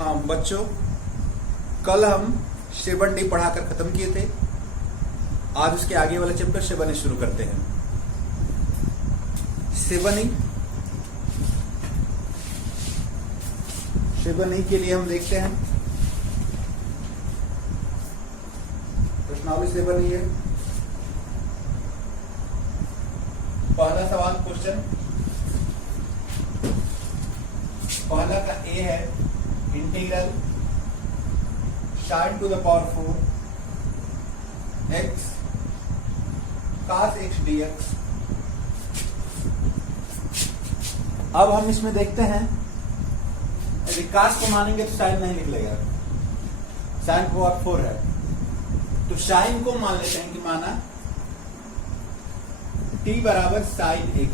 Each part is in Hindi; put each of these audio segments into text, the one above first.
हाँ बच्चों, कल हम सेवन डी पढ़ाकर खत्म किए थे। आज उसके आगे वाला चैप्टर सेवन शुरू करते हैं। सेवन के लिए हम देखते हैं प्रश्नावली सेवन है। पहला सवाल क्वेश्चन पहला का ए है, integral sin to the power 4 x cos x dx। अब हम इसमें देखते हैं, यदि cos को मानेंगे तो sin नहीं निकलेगा, sin पावर 4 है, तो sin को मान लेते हैं कि माना t बराबर sin x,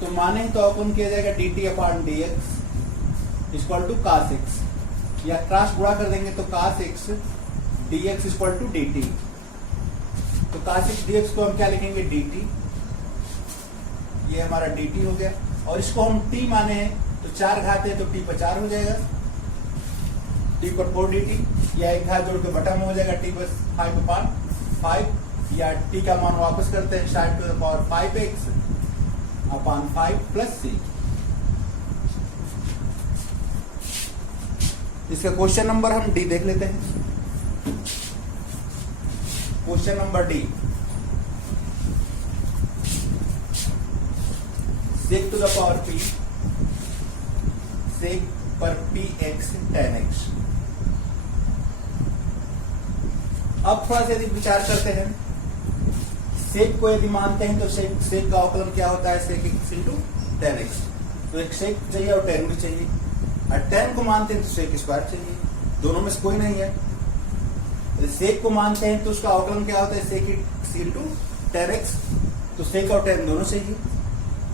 तो माने तो अपन किया जाएगा dt upon dx equal to cos x, या क्रॉस गुणा कर देंगे तो cos x dx equal to dt। तो cos x dx को हम क्या लिखेंगे dt, ये हमारा dt हो गया। और इसको हम t माने हैं तो 4 घात है तो t पर 4 हो जाएगा, t पर 4 dt, या एक घात जोड़ के बटा में हो जाएगा t पर 5 अपॉन 5, या t का मान वापस करते हैं sin to the power 5x upon 5 plus c। इसका क्वेश्चन नंबर हम डी देख लेते हैं। Question number D, sec to the power p sec पर px tan x। अब थोड़ा सा यदि विचार करते हैं, सेक को यदि मानते हैं तो सेक का अवकलन क्या होता है, सेक x इंटू टेन एक्स। तो एक सेक चाहिए और टेन भी चाहिए, और टेन को मानते हैं तो सेक स्क्वायर चाहिए, दोनों में से कोई नहीं है। सेक को मानते हैं तो उसका अवकलन क्या होता है, सेक x इंटू टेन एक्स, तो सेक और टेन दोनों चाहिए।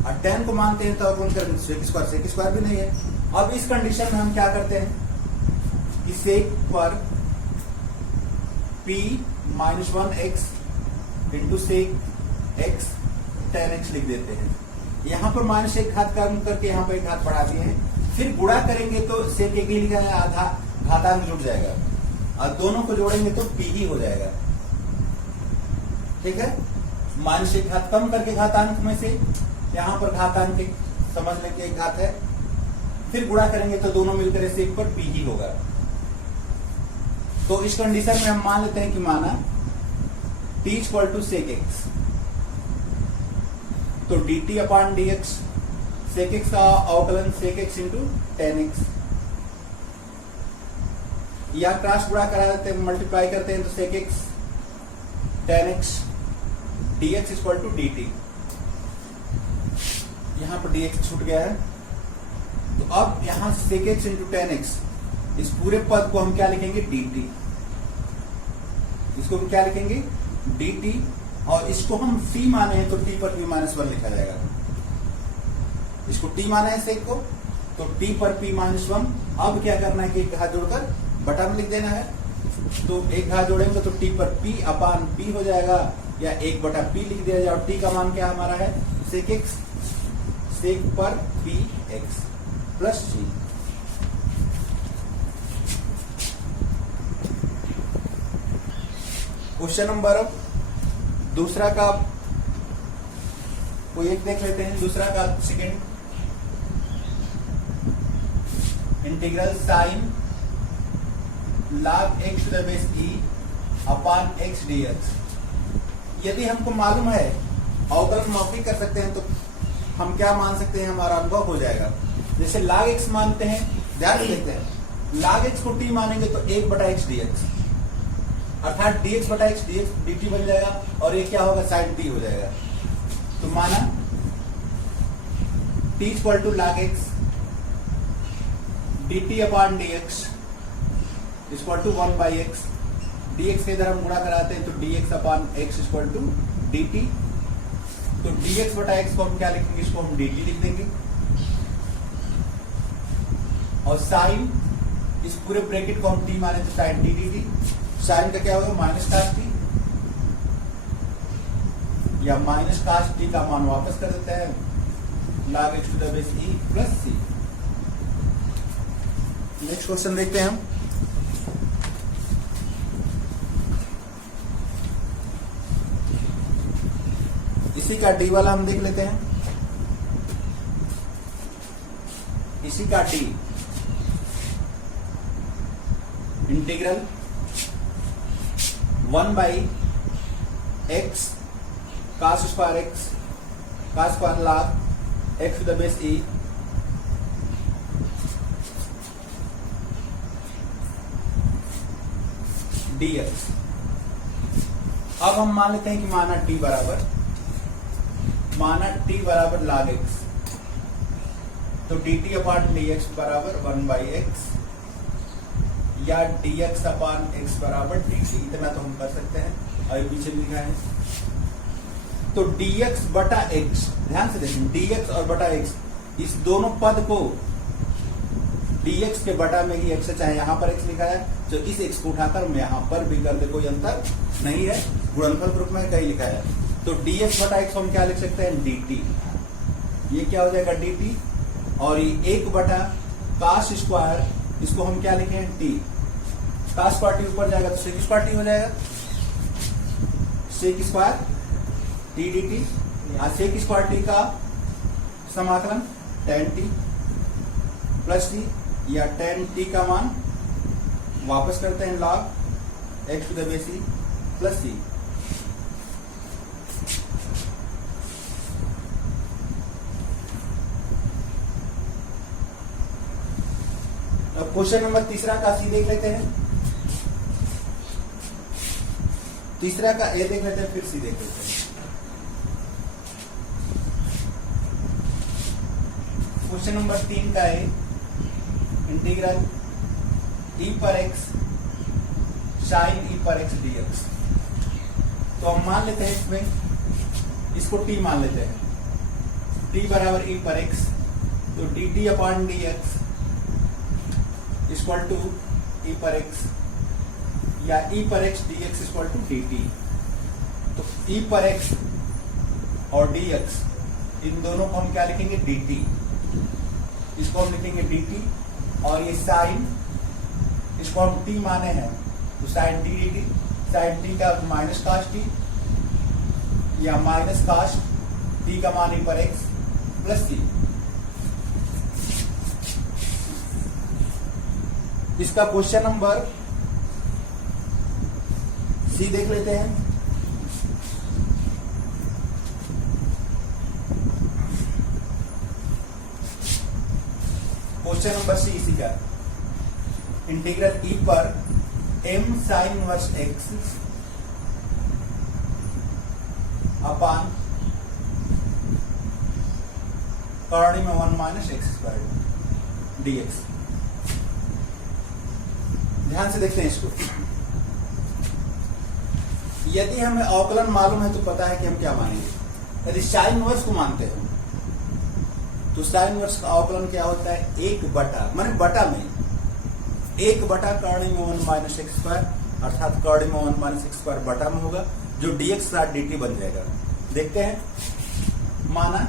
और टेन को मानते हैं तो अवकलन करेंगे सेक स्क्वायर भी नहीं है। अब इस कंडीशन में हम क्या करते हैं कि सेक पर p minus 1x into sec x tan x लिख देते हैं। यहाँ पर माइनस एक घात कम करके यहाँ पर एक घात बढ़ा दिए हैं, फिर गुणा करेंगे तो सेक एक ही लिखा है, आधा घातांक जुड़ जाएगा, और दोनों को जोड़ेंगे तो p ही हो जाएगा। ठीक है, माइनस एक घात कम करके घातांक में से यहाँ पर घातांक समझ लें कि एक घात है, फिर गुणा करेंगे तो दोनों मिलकर सेक पर p ही होगा। तो इस कंडीशन में हम मान लेते हैं कि माना t equal to sec x, तो dt upon dx, sec x का अवकलन sec x into tan x, या क्रॉस गुणा करा देते हैं, मल्टीप्लाई करते हैं तो sec x tan x dx equal to dt। यहां पर dx छूट गया है, तो अब यहां सेक x इंटू टेन एक्स, इस पूरे पद को हम क्या लिखेंगे dt, इसको हम क्या लिखेंगे dt, और इसको हम t माने हैं तो t पर p माइनस 1 लिखा जाएगा। इसको t माना है सेक को, तो t पर p माइनस 1। अब क्या करना है कि एक घात जोड़कर बटा में लिख देना है, तो एक घात जोड़ेंगे तो t पर p अपान p हो जाएगा, या 1 बटा p लिख दिया जाए। और t का मान क्या हमारा है सेक x, सेक पर px plus c। Question number दूसरा का कोई एक देख लेते हैं। दूसरा का second, integral sine log x to the base e upon x dx। यदि हमको मालूम है अवकलन मौखिक कर सकते हैं, तो हम क्या मान सकते हैं, हमारा अनुभव हो जाएगा। जैसे log x मानते हैं, ध्यान से देखते हैं, log x को t मानेंगे तो 1 बटा x dx, अर्थात dx बटा x dx dt बन जाएगा, और ये क्या होगा sin t हो जाएगा। तो माना t equal to log x dt upon dx equal to 1 by x, dx के इधर हम गुणा कराते हैं तो dx upon x equal to dt। तो dx बटा x को हम क्या लिखेंगे, इसको हम dt लिख देंगे, और साइन इस पूरे ब्रैकेट को हम t माने तो sin t dt। साइन का क्या होगा माइनस cos t, या माइनस cos t का मान वापस कर देते हैं log x to the base e plus c। Next question देखते हैं हम। इसी का डी वाला हम देख लेते हैं। इसी का D integral 1/x cos square x cos square log x to the base e dx। अब हम मान लेते हैं कि माना t बराबर log x, तो dt अपॉन dx बराबर 1/x या dx अपॉन x बराबर dt, इतना तो हम कर सकते हैं। अभी पीछे लिखा है तो dx बटा x, ध्यान से देखें dx और बटा x, इस दोनों पद को dx के बटा में ही x है, चाहे यहां पर x लिखा है तो इस x को उठाकर मैं यहां पर भी कर दे, कोई अंतर नहीं है, गुणनफल के रूप में कहीं लिखा है। तो dx बटा x हम क्या लिख सकते हैं dt, ये क्या हो जाएगा dt, और ये 1 बटा cos स्क्वायर, इसको हम क्या लिखे हैं t, cos स्क्वायर t ऊपर जाएगा तो sec स्क्वायर t हो जाएगा, sec square t dt, sec square t का समाकलन tan t प्लस t, या tan t का मान वापस करते हैं log x to the base e plus c। अब क्वेश्चन नंबर तीसरा का सी देख लेते हैं, तीसरा का ए देख लेते हैं, फिर सी देख लेते हैं। क्वेश्चन नंबर 3 का ए इंटीग्रल e पर x sin e पर x dx। तो हम मान लेते हैं इसमें, इसको t मान लेते हैं, t बराबर e पर x, तो dt upon dx equal to e पर x, या e पर x dx equal to dt। तो e पर x और dx इन दोनों को हम क्या लिखेंगे dt, इसको हम लिखेंगे dt, और ये साइन इसको हम t माने हैं तो sine t dt, sine t का माइनस काश t या माइनस काश t का मान e पर x प्लस c। इसका क्वेश्चन नंबर सी देख लेते हैं। क्वेश्चन नंबर सी इसी का इंटीग्रल e पर m sine inverse x upon कॉर्डी में 1 माइनस एक्स स्क्वायर dx। ध्यान से देखते हैं इसको। यदि हमें अवकलन मालूम है तो पता है कि हम क्या मानेंगे। यदि साइन इनवर्स को मानते हैं तो साइन इनवर्स का अवकलन क्या होता है 1 बटा, माने बटा में 1 बटा कॉर्डी में 1 माइनस एक्स स्क्वायर, अर्थात कॉर्डी में 1 माइनस एक्स स्क्वायर बटा में होगा, जो dx साथ dt बन जाएगा। देखते हैं, माना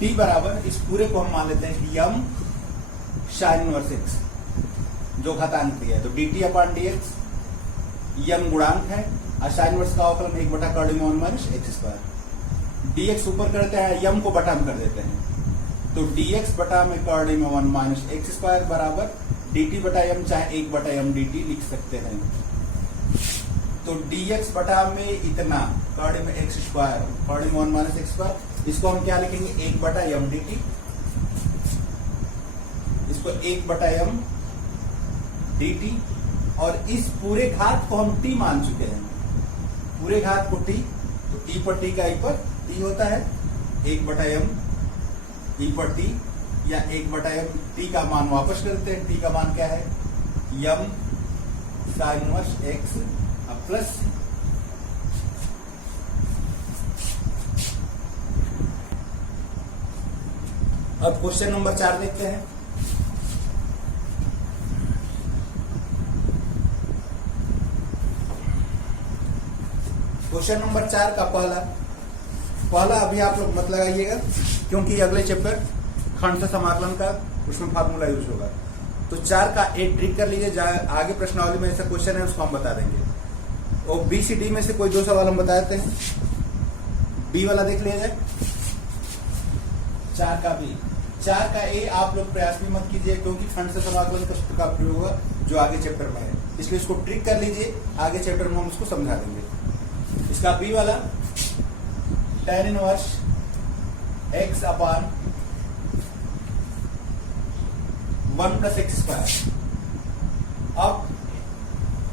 t बराबर, इस पूरे को हम मान लेते हैं यम साइन इनवर्स x, जो घातांक दिया है, तो dt अपॉन dx, यम गुणांक है और साइन इनवर्स का अवकलन 1 बटा कॉर्डी में 1 माइनस एक्स स्क्वायर, dx ऊपर करते हैं, यम को बटा में कर देते हैं, तो dx बटा में कॉर्डी में 1 माइनस एक्स स्क्वायर बराबर dt बटा यम, चाहे 1 बटा यम dt लिख सकते हैं। तो dx बटा में इतना कॉर्डी में एक्स स्क्वायर, कॉर्डी में 1 माइनस एक्स स्क्वायर, इसको हम क्या लिखेंगे 1 बटा यम dt, इसको 1 बटा यम dt, और इस पूरे घात को हम t मान चुके हैं, पूरे घात को t, तो e पर t का e पर t होता है 1 बटा यम e पर t, या 1 बटा यम t का मान वापस करते हैं, t का मान क्या है यम साइन इनवर्स x प्लस। अब क्वेश्चन नंबर 4 देखते हैं। क्वेश्चन नंबर 4 का पहला अभी आप लोग मत लगाइएगा, क्योंकि अगले चैप्टर खंड से समाकलन का उसमें फार्मूला यूज होगा। तो 4 का ए ट्रिक कर लीजिए, जहाँ आगे प्रश्नावली में ऐसा क्वेश्चन है उसको हम बता देंगे। और बी सी डी में से कोई 2 सवाल हम बता देते हैं। बी वाला देख लिया जाए, 4 का बी। 4 का ए आप लोग प्रयास भी मत कीजिए, क्योंकि खंड से समाकलन का सूत्र का प्रयोग होगा जो आगे चैप्टर में है, इसलिए इसको ट्रिक कर लीजिए, आगे चैप्टर में हम उसको समझा देंगे। इसका बी वाला tan इनवर्स x अपान 1 प्लस एक्स स्क्वायर।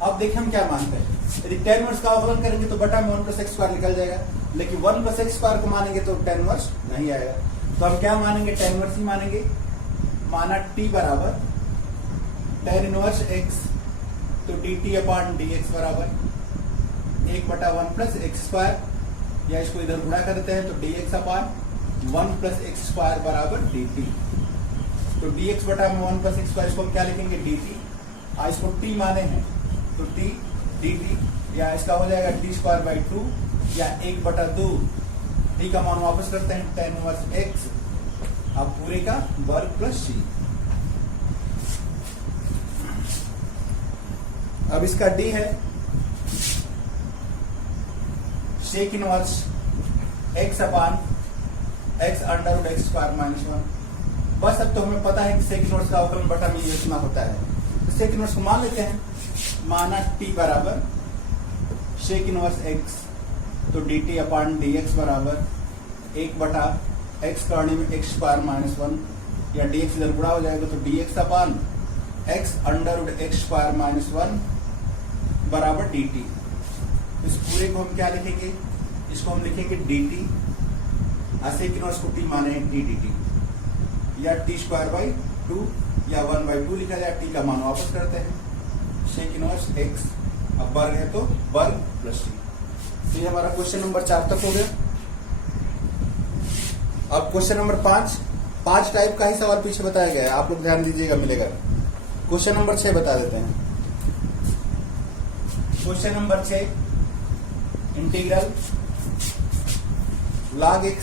अब देखिए हम क्या मानते हैं, यदि tan इनवर्स का अवकलन करेंगे तो बटा में 1 प्लस एक्स स्क्वायर निकल जाएगा, लेकिन 1 प्लस एक्स स्क्वायर को मानेंगे तो tan इनवर्स नहीं आएगा। तो हम क्या मानेंगे, tan इनवर्स ही मानेंगे। माना t बराबर tan इनवर्स x, तो dt अपान dx बराबर 1 बटा 1 प्लस एक्स स्क्वायर, या इसको इधर गुणा कर देते हैं तो dx upon 1 plus x square बराबर dt। तो dx बटा में 1 प्लस एक्स स्क्वायर, इसको हम क्या लिखेंगे dt। इसको t माने हैं तो t dt, या इसका हो जाएगा t स्क्वायर बाई 2 या 1 बटा 2। t का मान वापस करते हैं tan इनवर्स x, अब पूरे का वर्ग प्लस c। अब इसका d है sec inverse x upon x under root x square minus 1। बस अब तो हमें पता है कि सेक इनवर्स का अवकलन बटा में ये इतना होता है, तो सेक इनवर्स को मान लेते हैं। माना t बराबर सेक इनवर्स x, तो dt अपान dx बराबर 1 बटा x करने में x स्क्वायर माइनस 1, या dx इधर गुणा हो जाएगा तो dx upon x under root x square minus 1 बराबर dt। इस पूरे को हम क्या लिखेंगे, इसको हम लिखेंगे dt, सेक इनवर्स को t माने हैं d dt, या t स्क्वायर बाई 2 या 1 बाई 2 लिखा जाए। t का मान वापस करते हैं, सेक इनवर्स x, अब वर्ग है तो वर्ग प्लस c। तो ये हमारा क्वेश्चन नंबर 4 तक हो गया। अब क्वेश्चन नंबर 5 टाइप का ही सवाल पीछे बताया गया है, आप लोग ध्यान दीजिएगा, मिलेगा। क्वेश्चन नंबर 6 बता देते हैं। Question number 6, integral log x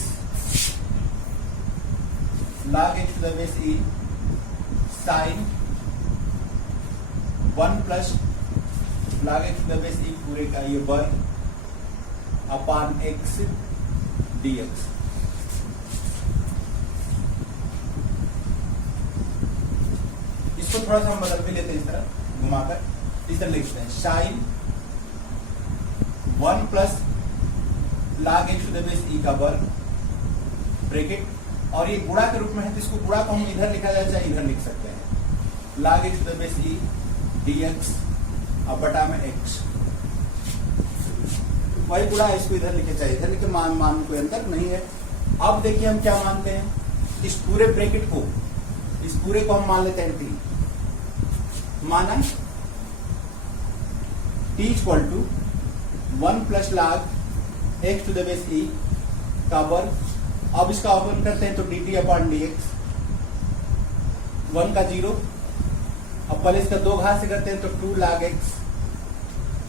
to the base e sin 1 plus log x to the base e पूरे का ये वर्ग अपान x dx। इसको थोड़ा सा हम बदल भी लेते हैं, इस तरह घुमाकर इस तरह लिखते हैं sin 1 plus log x to the base e का वर्ग ब्रैकेट, और ये गुणा के रूप में है तो इसको गुणा को हम इधर लिखा जाए चाहे इधर लिख सकते हैं, log x to the base e dx अब बटा में x। वही गुणा इसको इधर लिखे चाहे इधर लिखे, मान कोई अंतर नहीं है। अब देखिए हम क्या मानते हैं, इस पूरे ब्रैकेट को, इस पूरे को हम मान लेते हैं t। माना t equal to 1 plus log x to the base e का वर्ग। अब इसका अवकलन करते हैं तो dt अपान dx, 1 का 0, अब पहले इसका 2 घात से करते हैं तो 2 log x,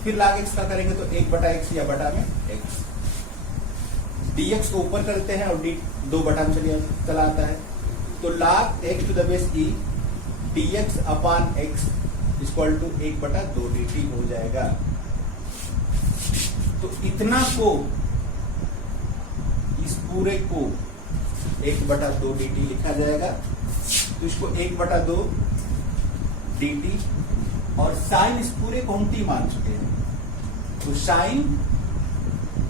फिर log x का करेंगे तो 1 बटा x या बटा में x। dx को ऊपर करते हैं और 2 बटा में चला आता है, तो log x to the base e dx upon x equal to 1 बटा 2 dt हो जाएगा। तो इतना को, इस पूरे को 1 बटा 2 dt लिखा जाएगा, तो इसको 1 बटा 2 dt, और साइन इस पूरे को हम t मान चुके हैं, तो साइन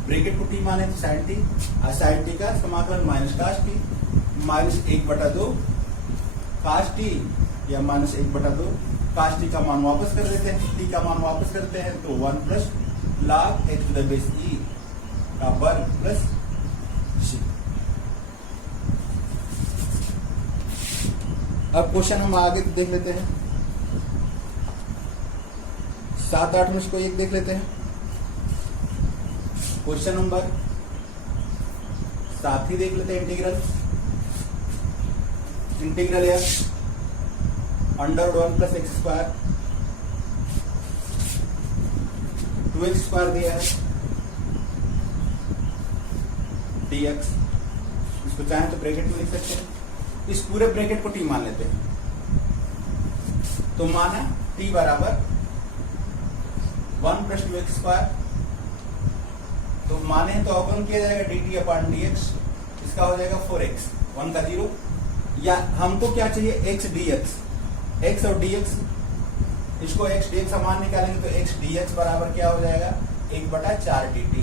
ब्रैकेट को t माने तो साइन t, और साइन t का समाकलन माइनस कास t, माइनस 1 बटा 2 कास t या माइनस 1 बटा 2 कास t का मान वापस कर देते हैं, t का मान वापस करते हैं तो 1 plus log x to the base e का वर्ग प्लस c। अब क्वेश्चन हम आगे देख लेते हैं, 7-8 में इसको एक देख लेते हैं। क्वेश्चन नंबर 7 ही देख लेते हैं। इंटीग्रल है under 1 plus x square 2x square दिया है dx, इसको चाहें तो ब्रैकेट में लिख सकते हैं। इस पूरे ब्रैकेट को t मान लेते हैं। तो माना t बराबर 1 प्लस 2x स्क्वायर, तो माने तो अवकलन किया जाएगा dt अपॉन dx, इसका हो जाएगा 4x, 1 का 0, या हमको क्या चाहिए x dx, x और dx, इसको x dx समान निकालेंगे तो x dx बराबर क्या हो जाएगा 1/4 dt,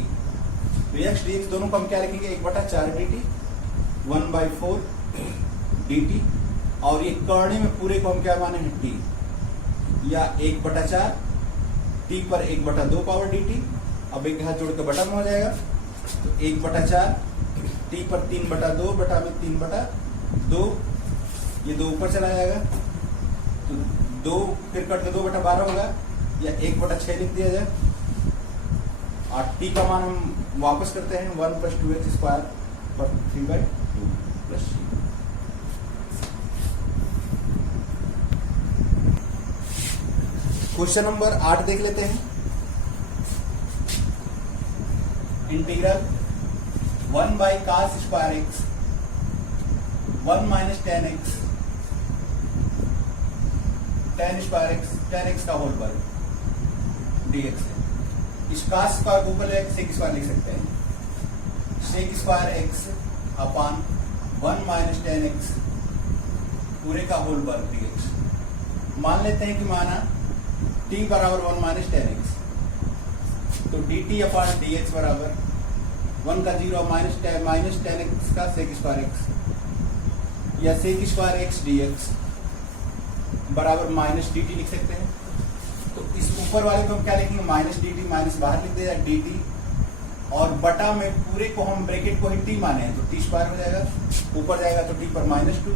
तो x dx दोनों को हम क्या लिखेंगे 1/4 dt, 1/4 dt, और ये करने में पूरे को हम क्या माने हैं t, या 1/4 t पर 1/2 पावर dt, अब एक हाथ जोड़ के बटा में हो जाएगा, तो 1/4 t पर 3/2 बटा में 3/2, ये 2 ऊपर चला जाएगा, तो 2 फिर कट के 2/12 होगा, या 1/6 लिख दिया जाए, और t का मान हम वापस करते हैं 1 प्लस 2x स्क्वायर पर 3/2 प्लस क्वेश्चन नंबर 8 देख लेते हैं। Integral 1 by cos square x 1 minus tan x tan square x tan x का होल वर्ग dx है। इस cos स्क्वायर को ऊपर लेकर sec स्क्वायर लिख सकते हैं, sec square x upon 1 minus tan x पूरे का होल वर्ग dx। मान लेते हैं कि माना t बराबर 1 माइनस tan x, तो dt अपॉन dx बराबर 1 का 0 माइनस tan x का sec स्क्वायर x, या sec स्क्वायर x dx बराबर माइनस dt लिख सकते हैं। तो इस ऊपर वाले को हम क्या लिखेंगे माइनस dt, माइनस बाहर लिख दिया dt, और बटा में पूरे को हम ब्रैकेट को ही t माने हैं, तो t स्क्वायर हो जाएगा, ऊपर जाएगा तो t पर -2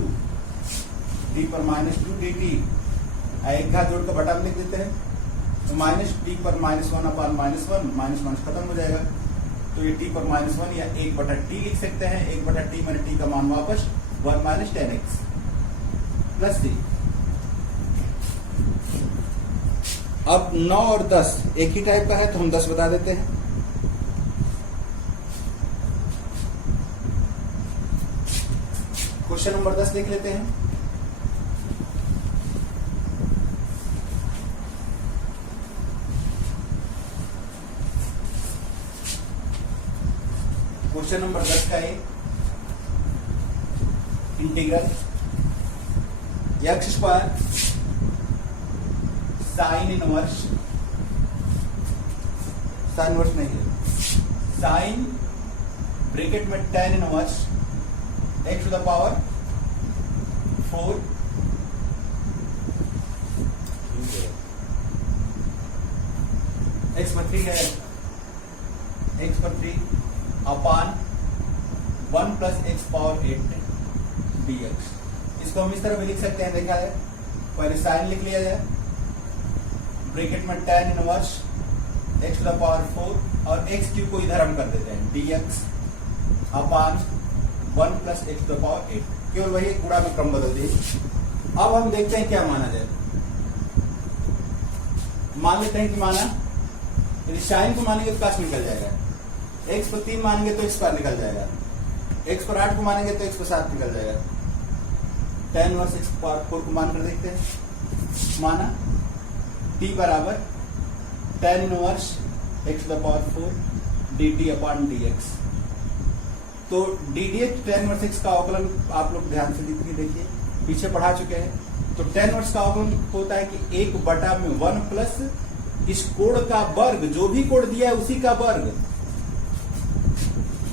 dt, एक घात जोड़ कर बटा में लिख देते हैं, तो माइनस टी पर -1 अपॉन -1, माइनस खत्म हो जाएगा, तो ये टी पर -1 या 1/t लिख सकते हैं, 1/t मैंने टी का मान वापस 1 minus tan x plus c। अब 9 और 10 एक ही टाइप का है, तो हम 10 बता देते हैं। क्वेश्चन नंबर 10 देख लेते हैं। क्वेश्चन नंबर 10 का है integral x square sine inverse नहीं है, साइन ब्रैकेट में tan inverse x to the power 4 x पर 3 है, x पर 3 upon 1 plus x power 8 dx। इसको हम इस तरह भी लिख सकते हैं, देखा जाए, पहले साइन लिख लिया जाए, ब्रैकेट में tan inverse x to the power 4 और x क्यूब को इधर हम कर देते हैं dx upon 1 plus x to the power 8, केवल वही गुणा में क्रम बदल दिए। अब हम देखते हैं क्या माना जाए। मान लेते हैं कि माना यदि साइन को मानेंगे तो cos निकल जाएगा, x पर 3 मानेंगे तो x स्क्वायर निकल जाएगा, x पर 8 को मानेंगे तो x पर 7 निकल जाएगा, tan इनवर्स x पावर 4 को मान कर देखते हैं। माना t बराबर tan inverse x to the power 4 dt upon dx। तो ddx tan इनवर्स x का अवकलन आप लोग ध्यान से देखिए, पीछे पढ़ा चुके हैं। तो tan इनवर्स का अवकलन होता है कि 1/1 प्लस इस कोण का वर्ग, जो भी कोण दिया है उसी का वर्ग।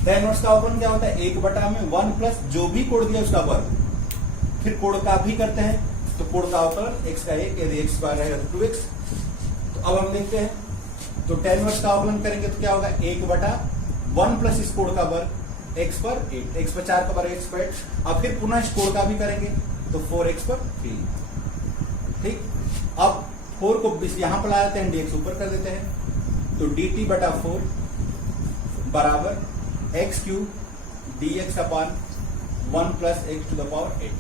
tan इनवर्स का अवकलन क्या होता है 1/1 प्लस जो भी कोण दिया उसका वर्ग, फिर कोण का भी करते हैं, तो कोण का अवकलन x का 1, यदि x स्क्वायर रहेगा तो 2x। तो अब हम देखते हैं, तो tan इनवर्स का अवकलन करेंगे तो क्या होगा 1/1 प्लस इस कोण का वर्ग x पर 8, x पर 4 का वर्ग x पर 8, अब फिर पुनः इस कोण का भी करेंगे तो 4x पर 3। ठीक, अब 4 को यहां पर ला देते हैं, dx ऊपर कर देते हैं, तो dt/4 बराबर x cube dx upon 1 plus x to the power 8।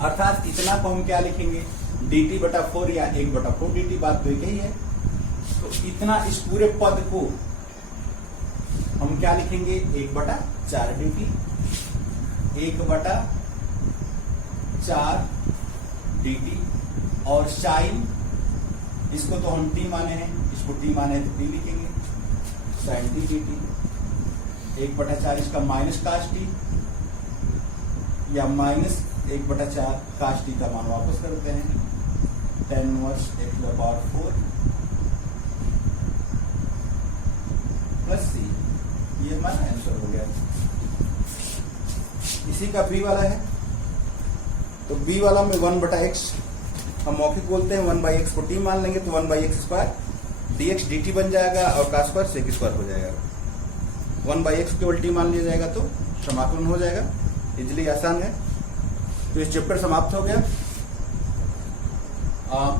अर्थात इतना को हम क्या लिखेंगे dt/4 या 1/4 dt, बात तो एक ही है। तो इतना इस पूरे पद को हम क्या लिखेंगे 1/4 dt, 1/4 dt, और साइन इसको तो हम t माने हैं, इसको t माने हैं तो t लिखेंगे, साइन t dt, 1/4 इसका माइनस काश t, या माइनस 1/4 काश t का मान वापस करते हैं, tan inverse x⁴ plus c, ये हमारा आंसर हो गया। इसी का b वाला है, तो b वाला में 1/x हम मौखिक बोलते हैं, 1/x को t मान लेंगे तो 1/x² dx dt बन जाएगा और का स्क्वायर sec² हो जाएगा। 1/x केवल t मान लिया जाएगा तो समाकलन हो जाएगा, इजिली आसान है। तो ये चैप्टर समाप्त हो गया।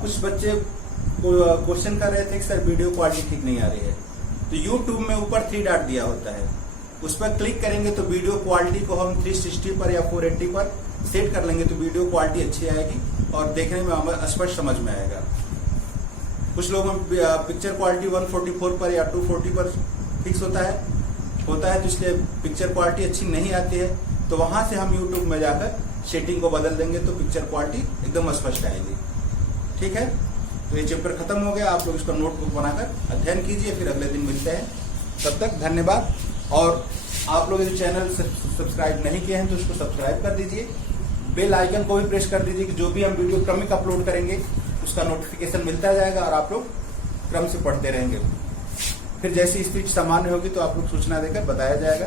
कुछ बच्चे क्वेश्चन कर रहे थे कि सर वीडियो क्वालिटी ठीक नहीं आ रही है, तो YouTube में ऊपर 3 डॉट दिया होता है, उस पर क्लिक करेंगे तो वीडियो क्वालिटी को हम 360 पर या 480 पर सेट कर लेंगे तो वीडियो क्वालिटी अच्छी आएगी और देखने में हमें स्पष्ट समझ में आएगा। कुछ लोग हम पिक्चर क्वालिटी 144 पर या 240 पर फिक्स होता है तो इसलिए पिक्चर क्वालिटी अच्छी नहीं आती है, तो वहां से हम YouTube में जाकर सेटिंग को बदल देंगे तो पिक्चर क्वालिटी एकदम स्पष्ट आएगी। ठीक है, तो ये चैप्टर खत्म हो गया। आप लोग इसका नोटबुक बनाकर अध्ययन कीजिए, फिर अगले दिन मिलते हैं। तब तक धन्यवाद। और आप लोग यदि चैनल सब्सक्राइब नहीं किए हैं तो इसको सब्सक्राइब कर दीजिए, बेल आइकन को भी प्रेस कर दीजिए कि जो भी हम वीडियो क्रमिक अपलोड करेंगे उसका नोटिफिकेशन मिलता जाएगा और आप लोग क्रम से पढ़ते रहेंगे। फिर जैसी स्पीड सामान्य होगी तो आप लोग सूचना देकर बताया जाएगा।